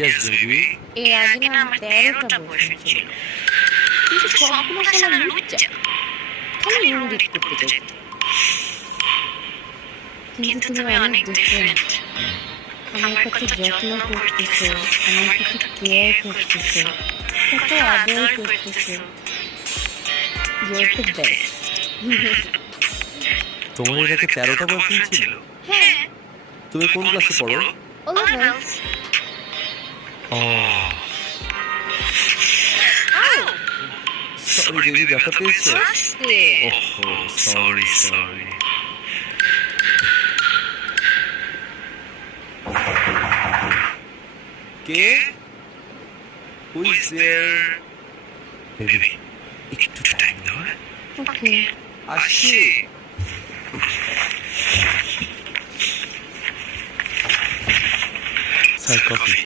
Yes, baby. এর আগে না আমার 13টা বয়ফ্রেন্ড ছিল, কিন্তু সবগুলো শালা লুচ্চা, খালি রুম ডেট করতে যেত। কিন্তু তুমি অনেক ডিফারেন্ট। আমার কত যত্ন করতেছো, আমার কত কেয়ার করতেছো, কত আদর করতেছো। You're the best. তোমার এর আগে 13টা বয়ফ্রেন্ড ছিল? হ্যাঁ, তুমি কোন ক্লাসে পড়ো? ও লেভেলস। সরি বেবি, ব্যথা পেয়েছো? আস্তে। ওহো, sorry sorry. K? Who is there? Baby, একটু টাইম দাও। ওকে। আসছি। Sir, coffee.